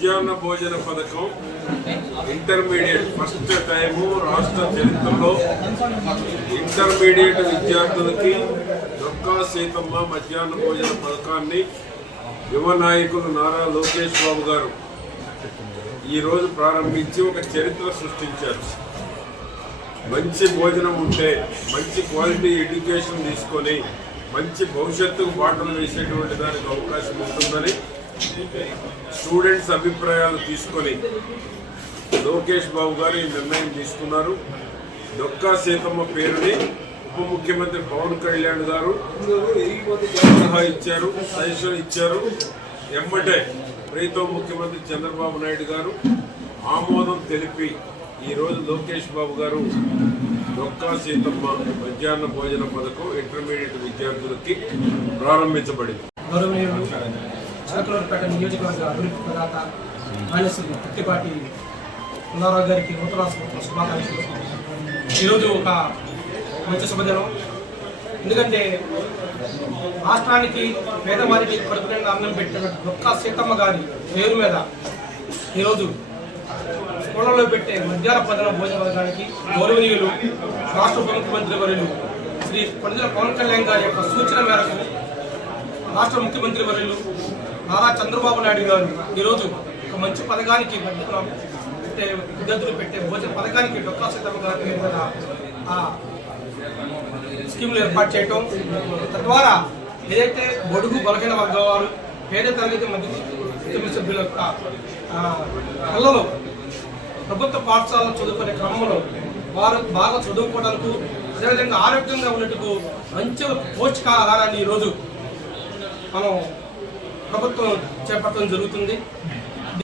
మధ్యాహ్న భోజన పథకం ఇంటర్మీడియట్ ఫస్ట్ టైము రాష్ట్ర చరిత్రలో ఇంటర్మీడియట్ విద్యార్థులకి డొక్కా సీతమ్మ మధ్యాహ్న భోజన పథకాన్ని యువ నాయకులు నారా లోకేష్ బాబు గారు ఈరోజు ప్రారంభించి ఒక చరిత్ర సృష్టించారు. మంచి భోజనం ఉంటే మంచి క్వాలిటీ ఎడ్యుకేషన్ తీసుకొని మంచి భవిష్యత్తుకు బాటలు వేసేటువంటి దానికి అవకాశం ఉంటుందని స్టూడెంట్స్ అభిప్రాయాలు తీసుకొని లోకేష్ బాబు గారు ఈ నిర్ణయం తీసుకున్నారు. డొక్కా సీతమ్మ పేరుని ఉప ముఖ్యమంత్రి పవన్ కళ్యాణ్ గారు సలహా ఇచ్చారు, సజెషన్ ఇచ్చారు. ఎమ్మటే ప్రీతం ముఖ్యమంత్రి చంద్రబాబు నాయుడు గారు ఆమోదం తెలిపి ఈరోజు లోకేష్ బాబు గారు డొక్కా సీతమ్మ మధ్యాహ్న భోజన పథకం ఇంటర్మీడియట్ విద్యార్థులకి ప్రారంభించబడింది. చిలకలూరుపేట నియోజకవర్గ అభివృద్ధి ప్రదాత శ్రీ పుట్టిపాటి పుల్లారావు గారికి నూతన శుభాకాంక్షలు. ఈరోజు ఒక మంచి శుభదినం. ఎందుకంటే రాష్ట్రానికి పేదవారికి కడుపు నిండా అన్నం పెట్టిన డొక్కా సీతమ్మ గారి పేరు మీద ఈరోజు స్కూళ్ళలో పెట్టే మధ్యాహ్న భోజన పథకానికి గౌరవనీయులు రాష్ట్ర ఉప ముఖ్యమంత్రి వర్యులు శ్రీ కొణిదెల పవన్ కళ్యాణ్ గారి యొక్క సూచన మేరకు రాష్ట్ర ముఖ్యమంత్రి వర్యులు నారా చంద్రబాబు నాయుడు గారు ఈరోజు ఒక మంచి పథకానికి విద్యార్థులు పెట్టే భోజన పథకానికి డొక్కా సీతమ్మ గారి మీద ఆ స్కీములు ఏర్పాటు చేయటం, తద్వారా ఏదైతే బడుగు బలహీన వర్గం వారు పేద తరగతి మధ్య సభ్యుల యొక్క పిల్లలు ప్రభుత్వ పాఠశాలలో చదువుకునే క్రమంలో వారు బాగా చదువుకోవడానికి అదేవిధంగా ఆరోగ్యంగా ఉన్నట్టుకు మంచి పౌష్టికాహారాన్ని ఈరోజు మనం ప్రభుత్వం చేపట్టడం జరుగుతుంది.